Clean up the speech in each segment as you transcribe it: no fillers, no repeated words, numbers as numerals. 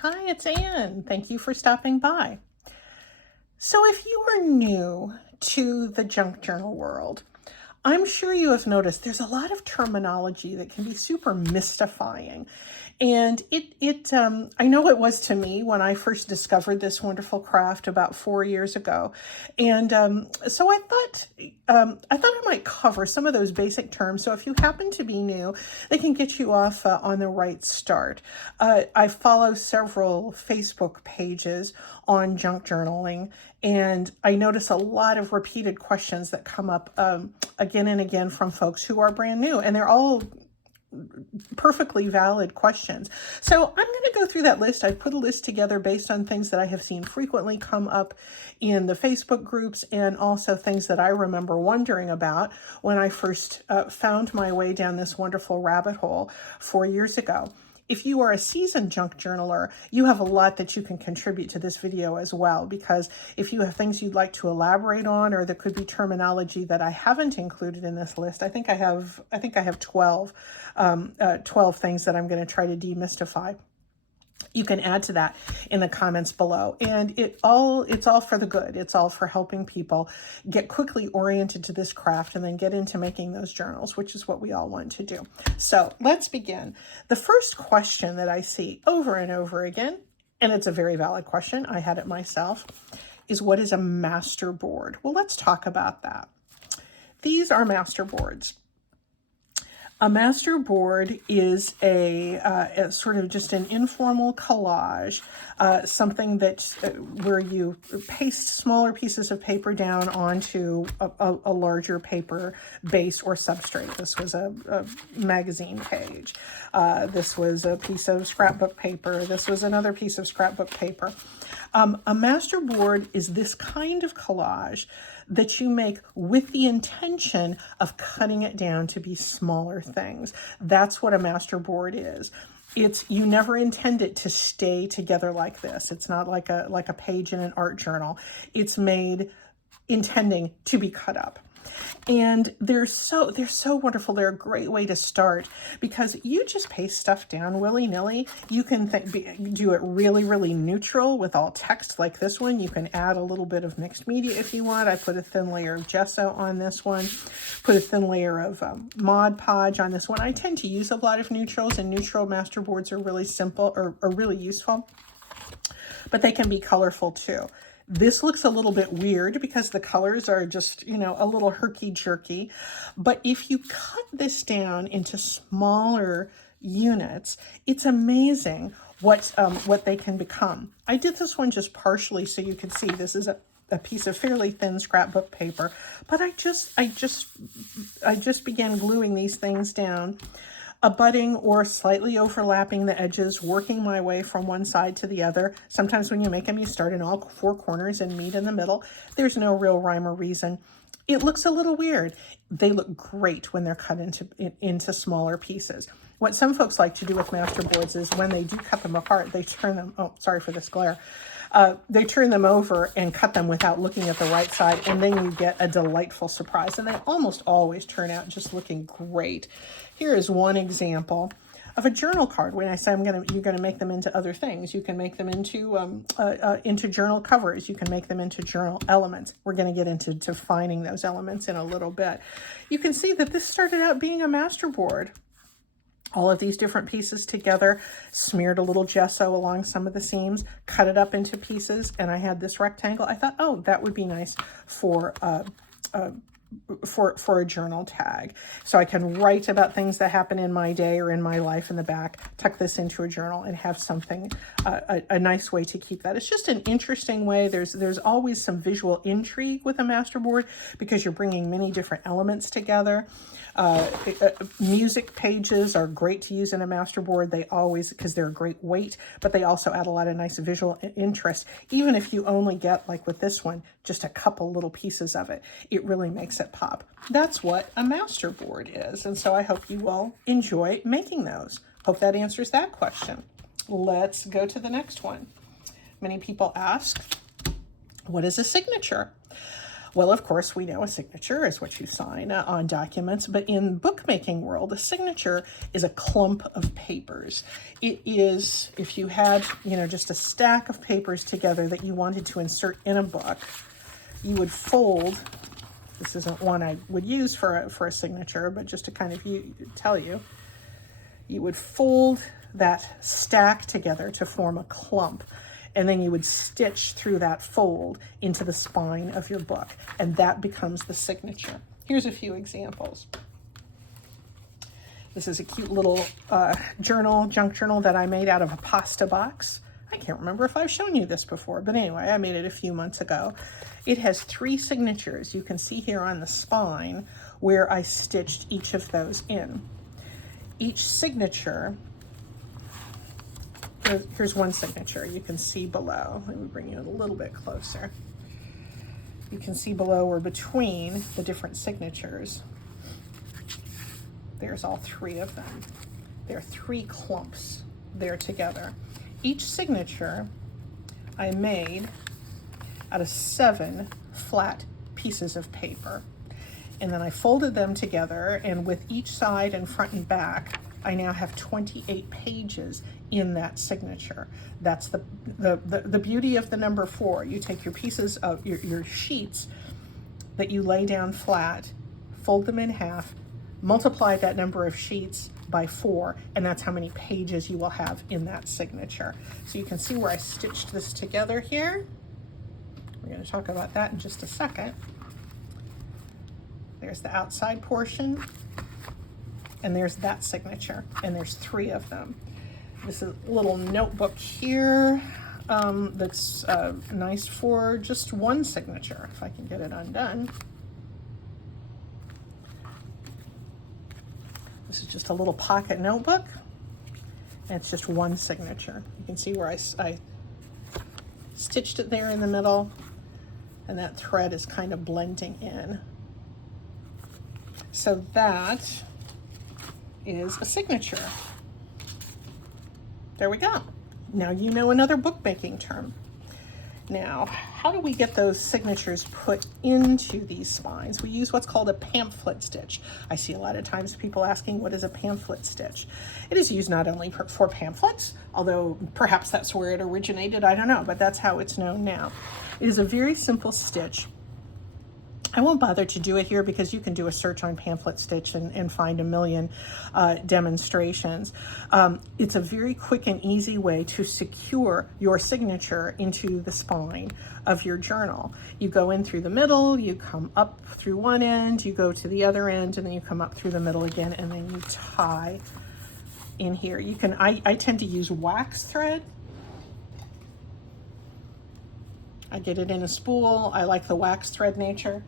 Hi, it's Anne. Thank you for stopping by. So if you are new to the junk journal world, I'm sure you have noticed there's a lot of terminology that can be super mystifying. And I know it was to me when I first discovered this wonderful craft about 4 years ago. And so I thought I might cover some of those basic terms. So if you happen to be new, they can get you off on the right start. I follow several Facebook pages on junk journaling, and I notice a lot of repeated questions that come up again and again from folks who are brand new, and they're all perfectly valid questions. So I'm going to go through that list. I put a list together based on things that I have seen frequently come up in the Facebook groups, and also things that I remember wondering about when I first found my way down this wonderful rabbit hole 4 years ago. If you are a seasoned junk journaler, you have a lot that you can contribute to this video as well, because if you have things you'd like to elaborate on, or there could be terminology that I haven't included in this list, I think I have 12 things that I'm going to try to demystify. You can add to that in the comments below. And it's all for the good. It's all for helping people get quickly oriented to this craft and then get into making those journals, which is what we all want to do. So let's begin. The first question that I see over and over again, and it's a very valid question, I had it myself, is what is a masterboard? Well, let's talk about that. These are masterboards. A masterboard is a sort of just an informal collage, something that where you paste smaller pieces of paper down onto a larger paper base or substrate. This was a magazine page. This was a piece of scrapbook paper. This was another piece of scrapbook paper. A masterboard is this kind of collage that you make with the intention of cutting it down to be smaller things. That's what a masterboard is. You never intend it to stay together like this. It's not like a page in an art journal. It's made intending to be cut up. And they're so wonderful. They're a great way to start, because you just paste stuff down willy-nilly. You can do it really, really neutral with all text like this one. You can add a little bit of mixed media if you want. I put a thin layer of gesso on this one, put a thin layer of Mod Podge on this one. I tend to use a lot of neutrals, and neutral masterboards are really simple, or really useful, but they can be colorful too. This looks a little bit weird because the colors are just, a little herky-jerky. But if you cut this down into smaller units, it's amazing what they can become. I did this one just partially so you can see. This is a piece of fairly thin scrapbook paper, but I just began gluing these things down, abutting or slightly overlapping the edges, working my way from one side to the other. Sometimes when you make them, you start in all four corners and meet in the middle. There's no real rhyme or reason. It looks a little weird. They look great when they're cut into smaller pieces. What some folks like to do with masterboards is when they do cut them apart, they turn them, oh, sorry for this glare. They turn them over and cut them without looking at the right side, and then you get a delightful surprise. And they almost always turn out just looking great. Here is one example of a journal card. When I say you're gonna make them into other things, you can make them into journal covers. You can make them into journal elements. We're gonna get into defining those elements in a little bit. You can see that this started out being a masterboard. All of these different pieces together, smeared a little gesso along some of the seams, cut it up into pieces, and I had this rectangle. I thought, oh, that would be nice for a journal tag. So I can write about things that happen in my day or in my life in the back, tuck this into a journal, and have something, a nice way to keep that. It's just an interesting way. There's always some visual intrigue with a masterboard because you're bringing many different elements together. Music pages are great to use in a masterboard. Because they're a great weight, but they also add a lot of nice visual interest. Even if you only get, like with this one, just a couple little pieces of it, it really makes it pop. That's what a masterboard is. And so I hope you will enjoy making those. Hope that answers that question. Let's go to the next one. Many people ask, what is a signature? Well, of course, we know a signature is what you sign on documents, but in bookmaking world, a signature is a clump of papers. It is, if you had, just a stack of papers together that you wanted to insert in a book, you would fold. This isn't one I would use for a signature, but just to kind of tell you, you would fold that stack together to form a clump, and then you would stitch through that fold into the spine of your book, and that becomes the signature. Here's a few examples. This is a cute little junk journal that I made out of a pasta box. I can't remember if I've shown you this before, but anyway, I made it a few months ago. It has 3 signatures. You can see here on the spine where I stitched each of those in. Each signature, here's one signature you can see below. Let me bring you a little bit closer. You can see below or between the different signatures. There's all 3 of them. There are 3 clumps there together. Each signature I made out of 7 flat pieces of paper. And then I folded them together, and with each side and front and back, I now have 28 pages in that signature. That's the beauty of the number 4. You take your pieces of your sheets that you lay down flat, fold them in half, multiply that number of sheets by 4, and that's how many pages you will have in that signature. So you can see where I stitched this together here. We're going to talk about that in just a second. There's the outside portion, and there's that signature, and there's 3 of them. This is a little notebook here that's nice for just one signature, if I can get it undone. This is just a little pocket notebook, and it's just one signature. You can see where I stitched it there in the middle, and that thread is kind of blending in. So that is a signature. There we go. Now you know another bookmaking term. Now, how do we get those signatures put into these spines? We use what's called a pamphlet stitch. I see a lot of times people asking, what is a pamphlet stitch? It is used not only for pamphlets, although perhaps that's where it originated, I don't know, but that's how it's known now. It is a very simple stitch. I won't bother to do it here because you can do a search on pamphlet stitch and find a million demonstrations. It's a very quick and easy way to secure your signature into the spine of your journal. You go in through the middle, you come up through one end, you go to the other end, and then you come up through the middle again, and then you tie in here. You can, I tend to use wax thread. I get it in a spool. I like the wax thread nature,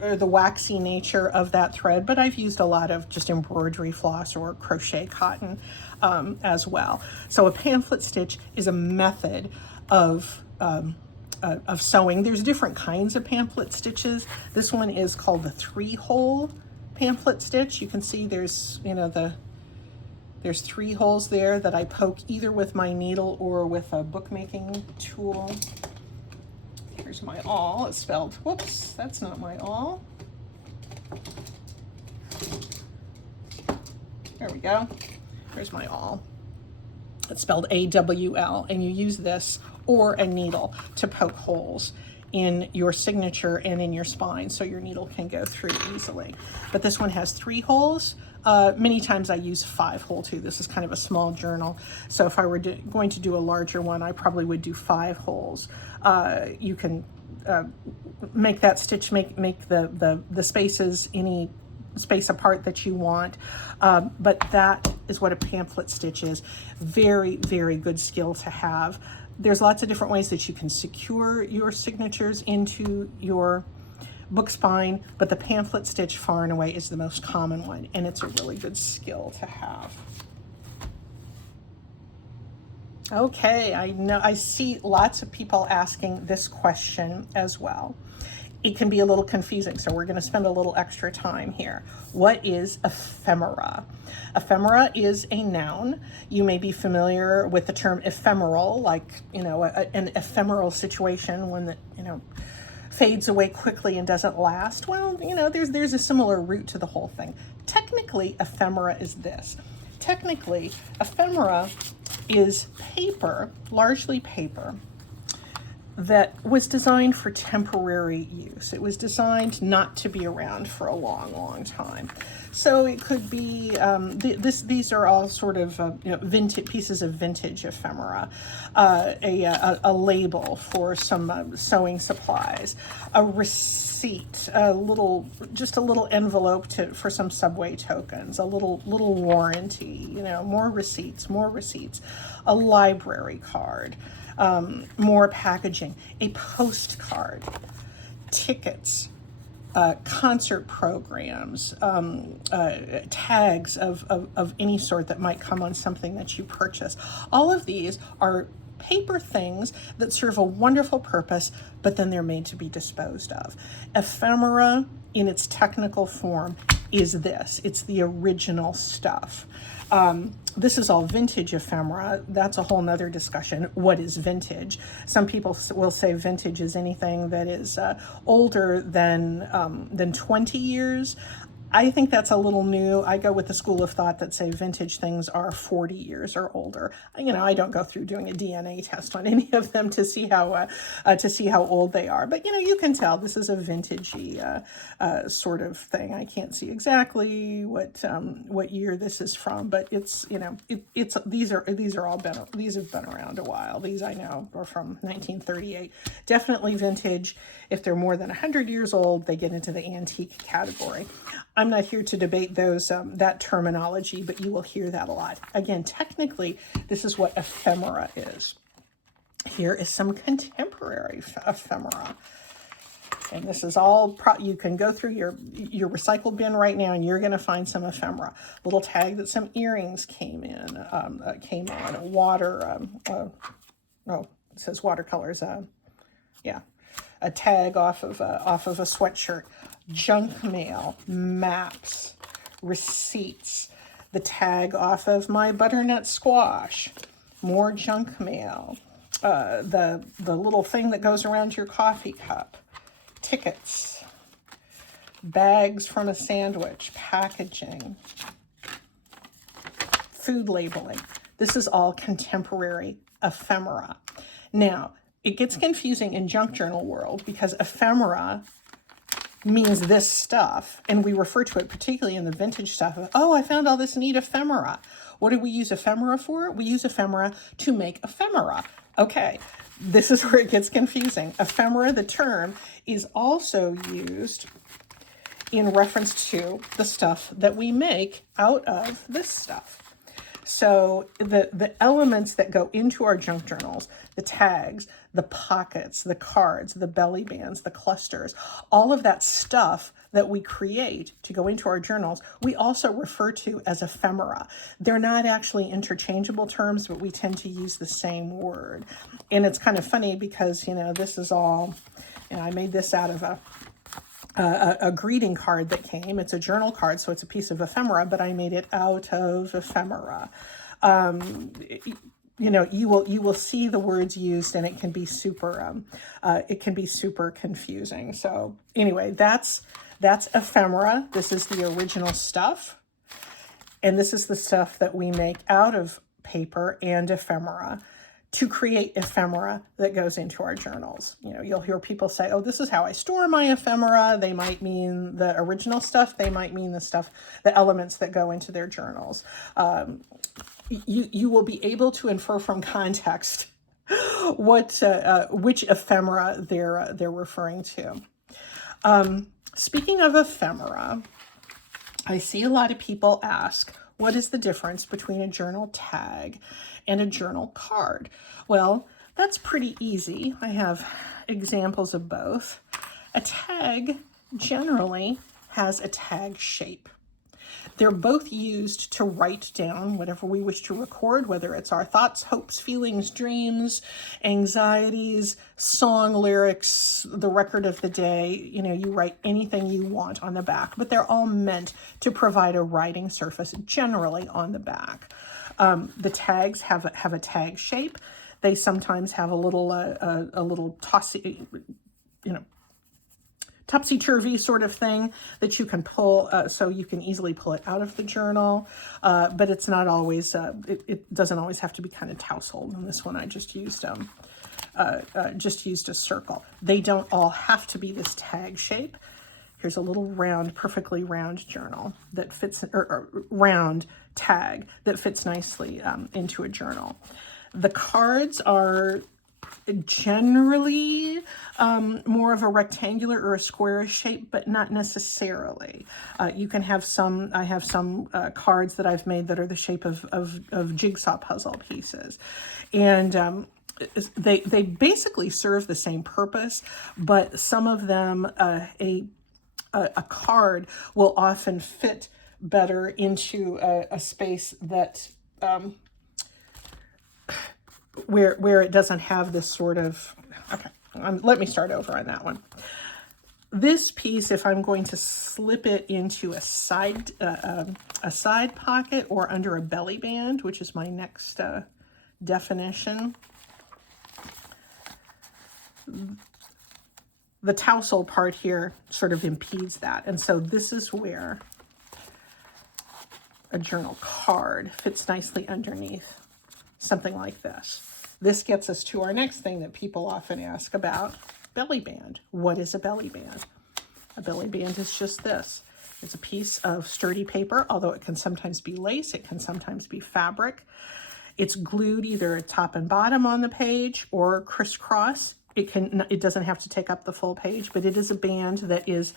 or the waxy nature of that thread, but I've used a lot of just embroidery floss or crochet cotton as well. So a pamphlet stitch is a method of sewing. There's different kinds of pamphlet stitches. This one is called the 3-hole pamphlet stitch. You can see there's, there's 3 holes there that I poke either with my needle or with a bookmaking tool. Here's my awl. It's spelled, whoops, that's not my awl. There we go. Here's my awl. It's spelled A-W-L, and you use this or a needle to poke holes in your signature and in your spine so your needle can go through easily. But this one has 3 holes. Many times I use 5-hole too. This is kind of a small journal, so if I were going to do a larger one, I probably would do 5 holes. You can make that stitch, make the spaces any space apart that you want, but that is what a pamphlet stitch is. Very, very good skill to have. There's lots of different ways that you can secure your signatures into your book spine, but the pamphlet stitch far and away is the most common one, and it's a really good skill to have. Okay, I see lots of people asking this question as well. It can be a little confusing, so we're going to spend a little extra time here. What is ephemera? Ephemera is a noun. You may be familiar with the term ephemeral, like, an ephemeral situation when fades away quickly and doesn't last. Well, you know, there's a similar root to the whole thing. Technically, ephemera is this. Technically, ephemera is paper, largely paper, that was designed for temporary use. It was designed not to be around for a long, long time. So it could be, these are all sort of vintage pieces of vintage ephemera, a label for some sewing supplies, a receipt, just a little envelope for some subway tokens, a little warranty, you know, more receipts, a library card, more packaging, a postcard, tickets, concert programs, tags of any sort that might come on something that you purchase. All of these are paper things that serve a wonderful purpose, but then they're made to be disposed of. Ephemera, in its technical form, is this. It's the original stuff. This is all vintage ephemera. That's a whole nother discussion. What is vintage? Some people will say vintage is anything that is older than 20 years. I think that's a little new. I go with the school of thought that say vintage things are 40 years or older. You know, I don't go through doing a DNA test on any of them to see how old they are. But you know, you can tell this is a vintagey sort of thing. I can't see exactly what year this is from, but it's, you know, these have been around a while. These I know are from 1938. Definitely vintage. If they're more than 100 years old, they get into the antique category. I'm not here to debate that terminology, but you will hear that a lot. Again, technically, this is what ephemera is. Here is some contemporary ephemera. And this is all, you can go through your recycle bin right now and you're going to find some ephemera. Little tag that some earrings came on, water, it says watercolors, yeah. A tag off of a sweatshirt, junk mail, maps, receipts, the tag off of my butternut squash, more junk mail, the little thing that goes around your coffee cup, tickets, bags from a sandwich, packaging, food labeling. This is all contemporary ephemera. Now, it gets confusing in junk journal world because ephemera means this stuff, and we refer to it particularly in the vintage stuff. Oh, I found all this neat ephemera. What do we use ephemera for? We use ephemera to make ephemera. Okay, this is where it gets confusing. Ephemera, the term, is also used in reference to the stuff that we make out of this stuff. So the elements that go into our junk journals, the tags, the pockets, the cards, the belly bands, the clusters, all of that stuff that we create to go into our journals, we also refer to as ephemera. They're not actually interchangeable terms, but we tend to use the same word. And it's kind of funny because, you know, this is all, you know, I made this out of a greeting card that came. It's a journal card, so it's a piece of ephemera, but I made it out of ephemera. You know, you will see the words used, and it can be super confusing. So anyway, that's ephemera. This is the original stuff, and this is the stuff that we make out of paper and ephemera to create ephemera that goes into our journals. You know, you'll hear people say, oh, this is how I store my ephemera. They might mean the original stuff. They might mean the elements that go into their journals. You will be able to infer from context which ephemera they're referring to. Speaking of ephemera, I see a lot of people ask, what is the difference between a journal tag and a journal card? Well, that's pretty easy. I have examples of both. A tag generally has a tag shape. They're both used to write down whatever we wish to record, whether it's our thoughts, hopes, feelings, dreams, anxieties, song lyrics, the record of the day. You know, you write anything you want on the back, but they're all meant to provide a writing surface generally on the back. The tags have a tag shape. They sometimes have a little tossy, you know, topsy-turvy sort of thing that you can pull, so you can easily pull it out of the journal, but it's not always, it doesn't always have to be kind of tousled. And this one I just used a circle. They don't all have to be this tag shape. Here's a little round, perfectly round journal that fits, or round tag that fits nicely into a journal. The cards are generally more of a rectangular or a squarish shape, but not necessarily. You can have some, I have some cards that I've made that are the shape of jigsaw puzzle pieces. And they basically serve the same purpose, but some of them, a card will often fit better into a space that where it doesn't have this sort of, okay, let me start over on that one. This piece, if I'm going to slip it into a side pocket or under a belly band, which is my next definition, the tassel part here sort of impedes that. And so this is where a journal card fits nicely underneath something like this. This gets us to our next thing that people often ask about, belly band. What is a belly band? A belly band is just this. It's a piece of sturdy paper, although it can sometimes be lace, it can sometimes be fabric. It's glued either top and bottom on the page or crisscross. It doesn't have to take up the full page, but it is a band that is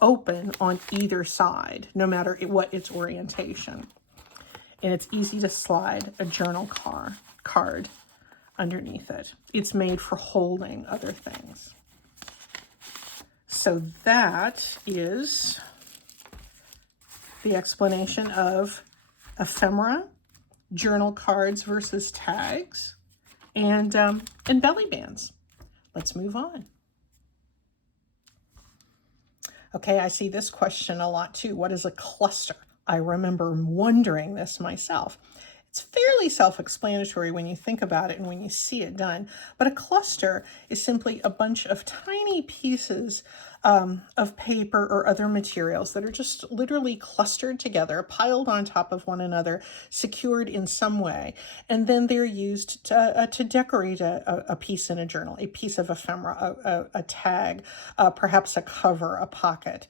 open on either side, no matter what its orientation. And it's easy to slide a journal card underneath it. It's made for holding other things. So that is the explanation of ephemera, journal cards versus tags, and belly bands. Let's move on. Okay, I see this question a lot too. What is a cluster? I remember wondering this myself. It's fairly self-explanatory when you think about it and when you see it done, but a cluster is simply a bunch of tiny pieces of paper or other materials that are just literally clustered together, piled on top of one another, secured in some way, and then they're used to decorate a piece in a journal, a piece of ephemera, a tag, perhaps a cover, a pocket.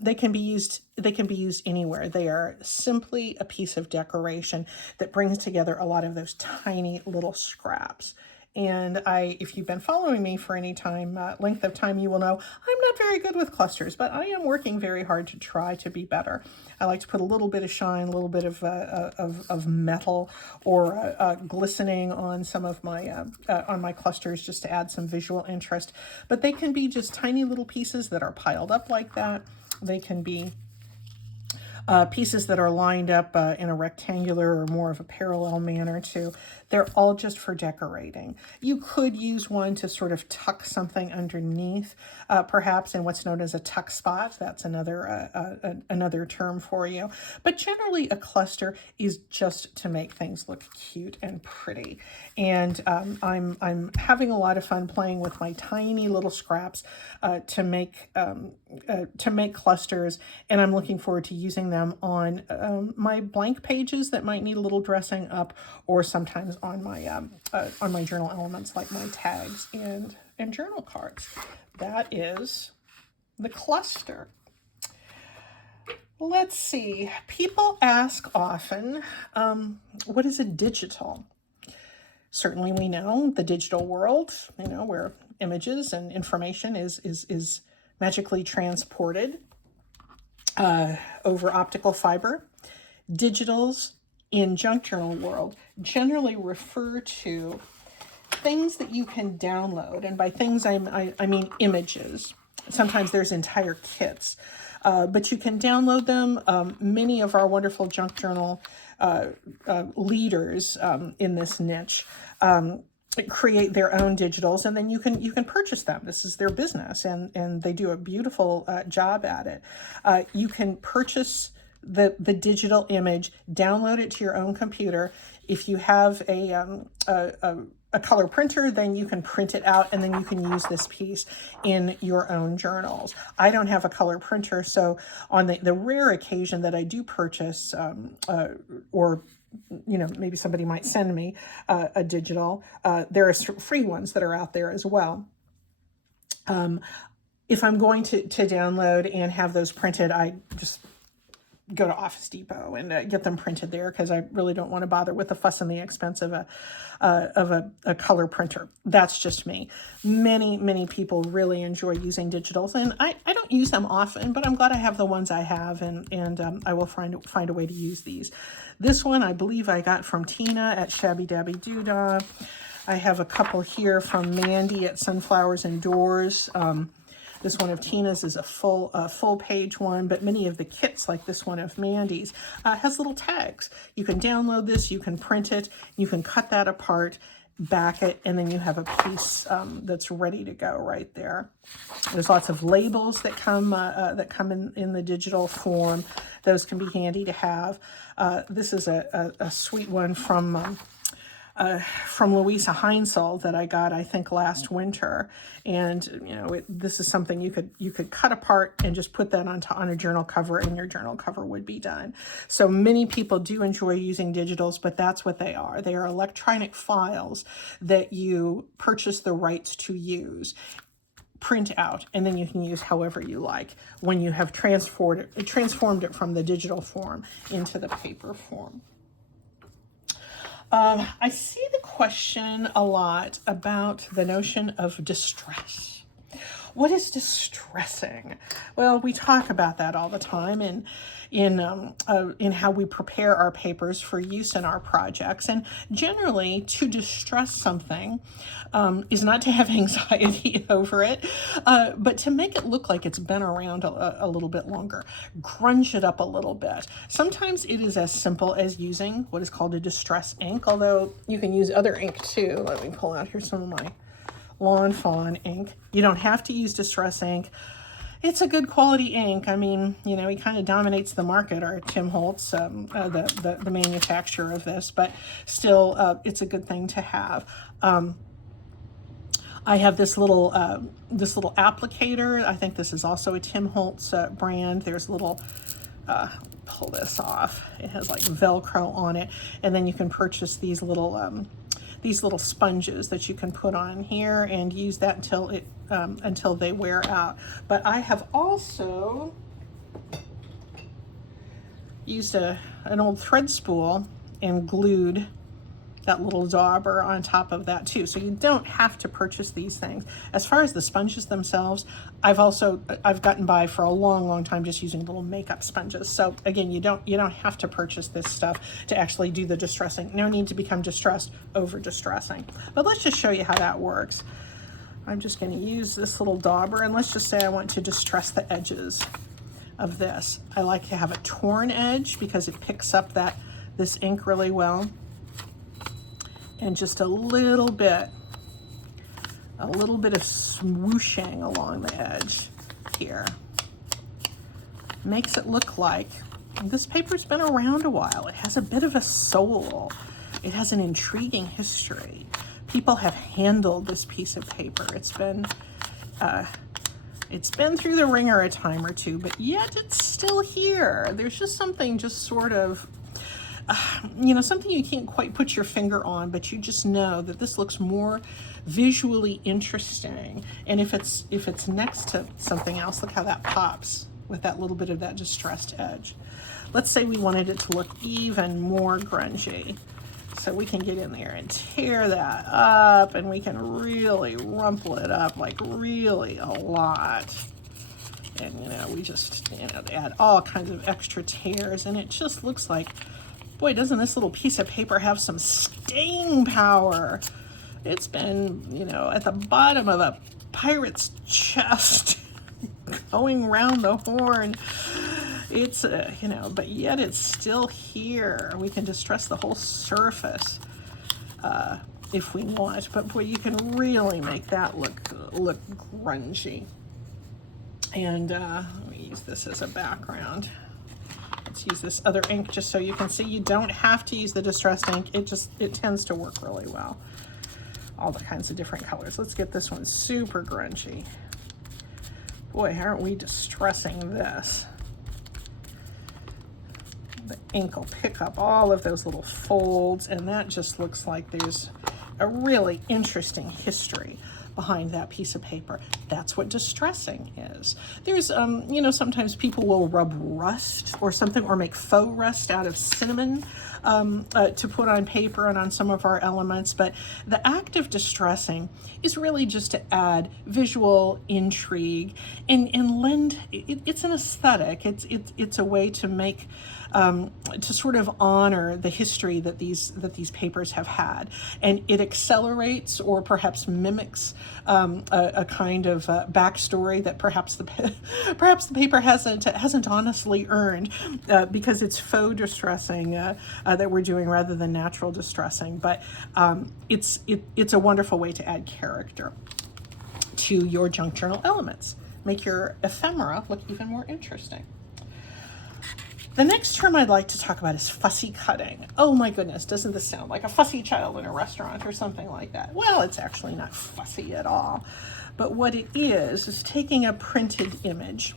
They can be used anywhere. They are simply a piece of decoration that brings together a lot of those tiny little scraps. And if you've been following me for any time, length of time, you will know I'm not very good with clusters, but I am working very hard to try to be better. I like to put a little bit of shine, a little bit of metal or glistening on some of my clusters, just to add some visual interest. But they can be just tiny little pieces that are piled up like that. They can be pieces that are lined up in a rectangular or more of a parallel manner too. They're all just for decorating. You could use one to sort of tuck something underneath, perhaps in what's known as a tuck spot. That's another term for you. But generally a cluster is just to make things look cute and pretty. And I'm having a lot of fun playing with my tiny little scraps to make clusters, and I'm looking forward to using them on my blank pages that might need a little dressing up, or sometimes on my journal elements like my tags and journal cards. That is the cluster. Let's see. People ask often, what is a digital? Certainly we know the digital world, where images and information is magically transported over optical fiber. Digitals in junk journal world generally refer to things that you can download, and by things I mean images. Sometimes there's entire kits, but you can download them. Many of our wonderful junk journal leaders in this niche create their own digitals, and then you can purchase them. This is their business, and they do a beautiful job at it. You can purchase the digital image, download it to your own computer. If you have a a color printer, then you can print it out and then you can use this piece in your own journals. I don't have a color printer, so on the rare occasion that I do purchase, or maybe somebody might send me a digital, there are free ones that are out there as well. If I'm going to download and have those printed, I just go to Office Depot and get them printed there, because I really don't want to bother with the fuss and the expense of a color printer. That's just me. Many people really enjoy using digitals, and I don't use them often, but I'm glad I have the ones I have, and I will find a way to use these. This one I believe I got from Tina at Shabby Dabby Doodah. I have a couple here from Mandy at Sunflowers and Doors. This one of Tina's is a full page one, but many of the kits, like this one of Mandy's, has little tags. You can download this, you can print it, you can cut that apart, back it, and then you have a piece that's ready to go right there. There's lots of labels that come in the digital form. Those can be handy to have. This is a sweet one from Louisa Heinzel that I got, I think, last winter. And this is something you could cut apart and just put that on a journal cover, and your journal cover would be done. So many people do enjoy using digitals, but that's what they are. They are electronic files that you purchase the rights to use, print out, and then you can use however you like when you have transformed it from the digital form into the paper form. I see the question a lot about the notion of distress. What is distressing? Well, we talk about that all the time in how we prepare our papers for use in our projects. And generally, to distress something is not to have anxiety over it, but to make it look like it's been around a little bit longer. Grunge it up a little bit. Sometimes it is as simple as using what is called a distress ink, although you can use other ink too. Let me pull out here some of my Lawn Fawn ink. You don't have to use distress ink. It's a good quality ink. I mean, he kind of dominates the market, or Tim Holtz, the manufacturer of this, but still, it's a good thing to have. I have this little applicator. I think this is also a Tim Holtz brand. There's a little, pull this off. It has like Velcro on it, and then you can purchase these little sponges that you can put on here and use that until they wear out. But I have also used an old thread spool and glued that little dauber on top of that too. So you don't have to purchase these things. As far as the sponges themselves, I've gotten by for a long time just using little makeup sponges. So again, you don't have to purchase this stuff to actually do the distressing. No need to become distressed over distressing. But let's just show you how that works. I'm just going to use this little dauber, and let's just say I want to distress the edges of this. I like to have a torn edge because it picks up this ink really well. And just a little bit of swooshing along the edge here makes it look like this paper's been around a while. It has a bit of a soul. It has an intriguing history. People have handled this piece of paper. It's been through the ringer a time or two, but yet it's still here. There's just something sort of something you can't quite put your finger on, but you just know that this looks more visually interesting. And if it's next to something else, look how that pops with that little bit of that distressed edge. Let's say we wanted it to look even more grungy. So we can get in there and tear that up, and we can really rumple it up, like really a lot. And we just add all kinds of extra tears, and it just looks like, boy, doesn't this little piece of paper have some staying power? It's been, at the bottom of a pirate's chest going round the horn. It's, but yet it's still here. We can distress the whole surface if we want. But boy, you can really make that look grungy. And let me use this as a background. Let's use this other ink just so you can see you don't have to use the distressed ink. It tends to work really well. all the kinds of different colors. Let's get this one super grungy. Boy, aren't we distressing this? The ink will pick up all of those little folds, and that just looks like there's a really interesting history behind that piece of paper. That's what distressing is. There's, you know, sometimes people will rub rust or something, or make faux rust out of cinnamon to put on paper and on some of our elements. But the act of distressing is really just to add visual intrigue and lend, it's an aesthetic. It's a way to make, to sort of honor the history that these papers have had, and it accelerates or perhaps mimics a kind of backstory that perhaps the paper hasn't honestly earned, because it's faux distressing that we're doing rather than natural distressing. But it's a wonderful way to add character to your junk journal elements. Make your ephemera look even more interesting. The next term I'd like to talk about is fussy cutting. Oh my goodness, doesn't this sound like a fussy child in a restaurant or something like that? Well, it's actually not fussy at all. But what it is taking a printed image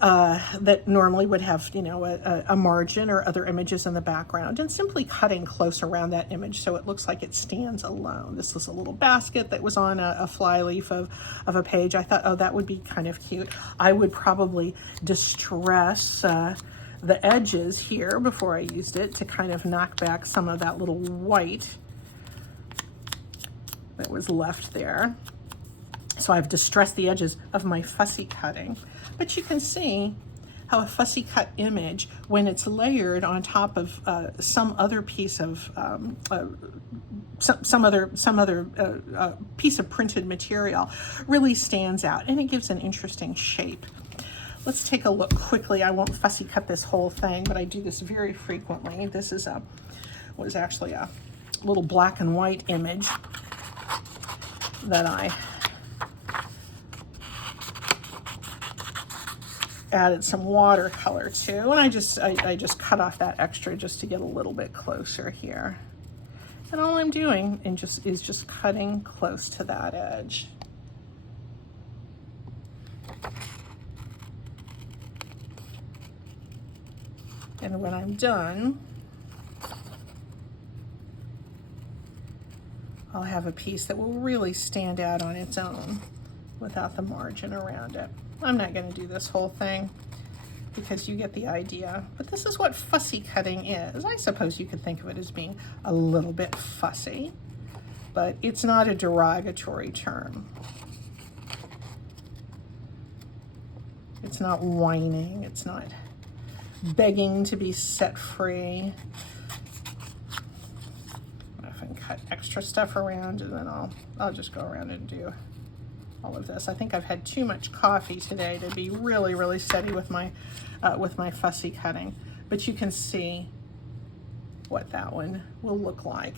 that normally would have, you know, a margin or other images in the background, and simply cutting close around that image so it looks like it stands alone. This was a little basket that was on a fly leaf of a page. I thought, oh, that would be kind of cute. I would probably distress the edges here before I used it to kind of knock back some of that little white that was left there. So I've distressed the edges of my fussy cutting, but you can see how a fussy cut image, when it's layered on top of some other piece of some other piece of printed material, really stands out, and it gives an interesting shape. Let's take a look quickly. I won't fussy cut this whole thing, but I do this very frequently. This is was actually a little black and white image that I added some watercolor to, and I just cut off that extra just to get a little bit closer here. And all I'm doing is just cutting close to that edge. And when I'm done, I'll have a piece that will really stand out on its own without the margin around it. I'm not going to do this whole thing because you get the idea, but this is what fussy cutting is. I suppose you could think of it as being a little bit fussy, but it's not a derogatory term. It's not whining, it's not begging to be set free. I often cut extra stuff around, and then I'll just go around and do all of this. I think I've had too much coffee today to be really steady with my fussy cutting, but you can see what that one will look like,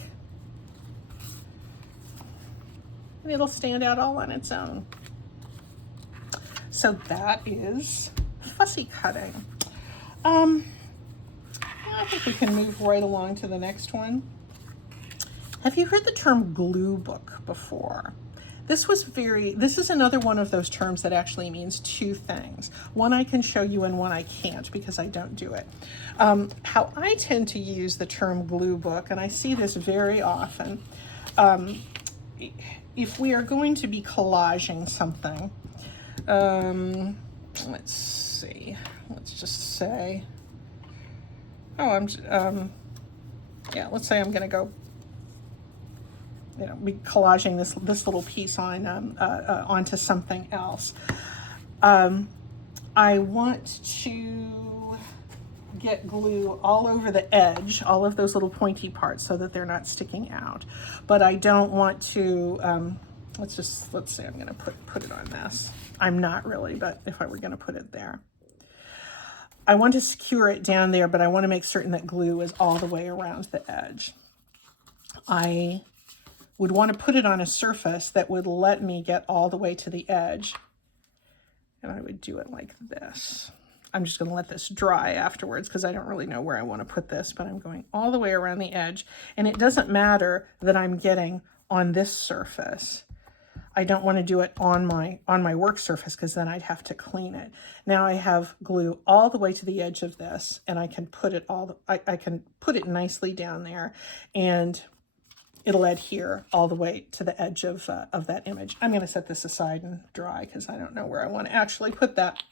and it'll stand out all on its own. So that is fussy cutting. I think we can move right along to the next one. Have you heard the term glue book before? This is another one of those terms that actually means two things. One I can show you and one I can't because I don't do it. How I tend to use the term glue book, and I see this very often, if we are going to be collaging something, let's see, let's just say, let's say I'm gonna go, be collaging this little piece on onto something else. I want to get glue all over the edge, all of those little pointy parts, so that they're not sticking out. But I don't want to. Let's say I'm gonna put it on this. I'm not really, but if I were gonna put it there, I want to secure it down there, but I want to make certain that glue is all the way around the edge. I would want to put it on a surface that would let me get all the way to the edge. And I would do it like this. I'm just going to let this dry afterwards because I don't really know where I want to put this, but I'm going all the way around the edge. And it doesn't matter that I'm getting on this surface. I don't want to do it on my work surface because then I'd have to clean it. Now I have glue all the way to the edge of this, and I can put it I can put it nicely down there, and it'll adhere all the way to the edge of that image. I'm going to set this aside and dry because I don't know where I want to actually put that.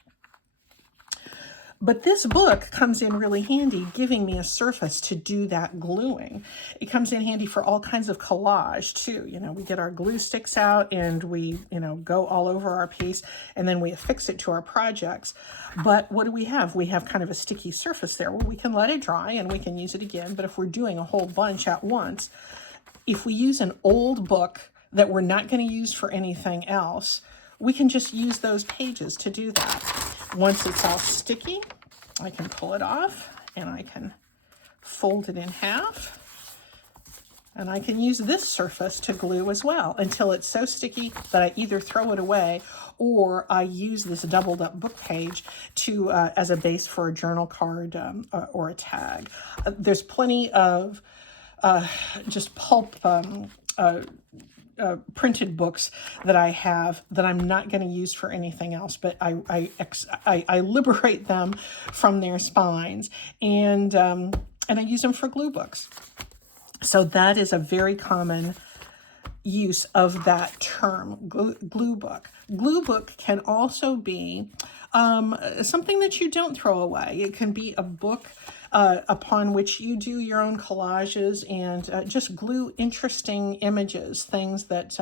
But this book comes in really handy, giving me a surface to do that gluing. It comes in handy for all kinds of collage too. You know, we get our glue sticks out and we, you know, go all over our piece, and then we affix it to our projects. But what do we have? We have kind of a sticky surface there. Well, we can let it dry and we can use it again. But if we're doing a whole bunch at once, if we use an old book that we're not going to use for anything else, we can just use those pages to do that. Once it's all sticky, I can pull it off and I can fold it in half. And I can use this surface to glue as well until it's so sticky that I either throw it away or I use this doubled up book page to as a base for a journal card or a tag. There's plenty of just pulp printed books that I have that I'm not going to use for anything else, but I liberate them from their spines, and I use them for glue books. So that is a very common use of that term, glue book. Glue book can also be something that you don't throw away. It can be a book upon which you do your own collages and just glue interesting images, things that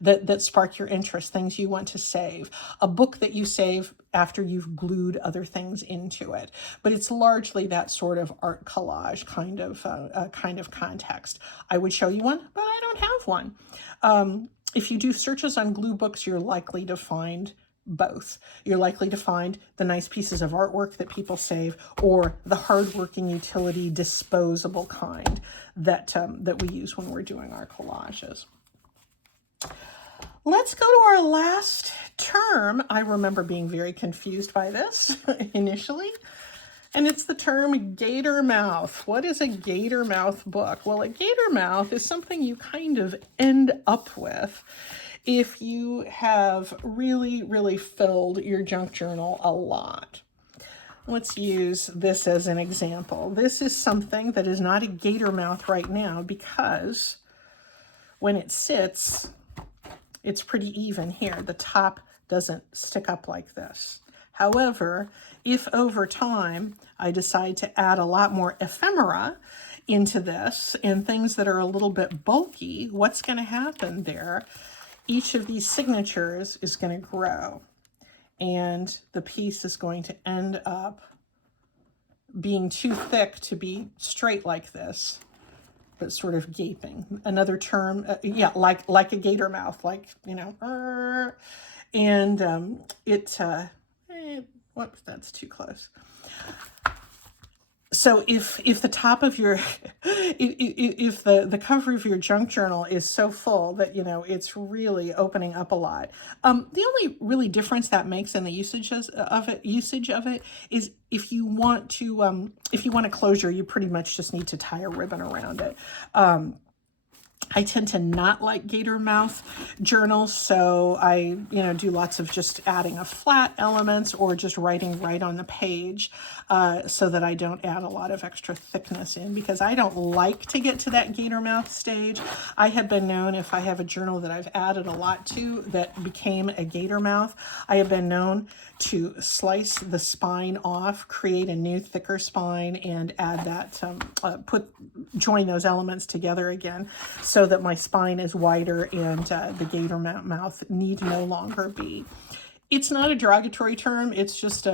that spark your interest, things you want to save. A book that you save after you've glued other things into it. But it's largely that sort of art collage kind of context. I would show you one, but I don't have one. If you do searches on glue books, you're likely to find both. You're likely to find the nice pieces of artwork that people save, or the hardworking utility disposable kind that we use when we're doing our collages. Let's go to our last term. I remember being very confused by this initially, and it's the term Gator Mouth. What is a Gator Mouth book? Well, a Gator Mouth is something you kind of end up with if you have really, really filled your junk journal a lot. Let's use this as an example. This is something that is not a gator mouth right now because when it sits, it's pretty even here. The top doesn't stick up like this. However, if over time I decide to add a lot more ephemera into this and things that are a little bit bulky, what's going to happen there? Each of these signatures is going to grow, and the piece is going to end up being too thick to be straight like this, but sort of gaping. Another term, yeah, like a gator mouth, like, you know, and whoops, that's too close. So if the top of your, if the cover of your junk journal is so full that, you know, it's really opening up a lot, the only really difference that makes in the usage of it is if you want a closure, you pretty much just need to tie a ribbon around it. I tend to not like gator mouth journals, so I, do lots of just adding a flat elements or just writing right on the page so that I don't add a lot of extra thickness in, because I don't like to get to that gator mouth stage. I have been known, if I have a journal that I've added a lot to that became a gator mouth, I have been known to slice the spine off, create a new thicker spine, and add that, join those elements together again so that my spine is wider and the gator mouth need no longer be. It's not a derogatory term. It's just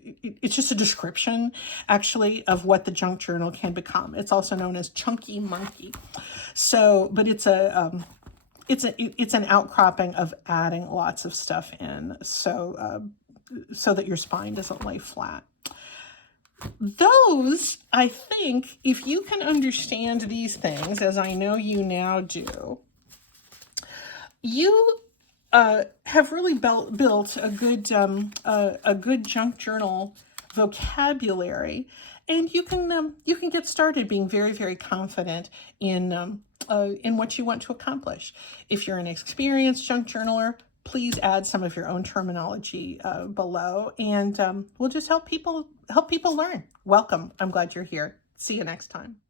it's just a description, actually, of what the junk journal can become. It's also known as chunky monkey. So, but it's it's an outcropping of adding lots of stuff in, so that your spine doesn't lay flat. Those, I think, if you can understand these things, as I know you now do, you have really built a good junk journal vocabulary And you can get started being very, very confident in what you want to accomplish. If you're an experienced junk journaler, please add some of your own terminology below, and we'll just help people learn. Welcome. I'm glad you're here. See you next time.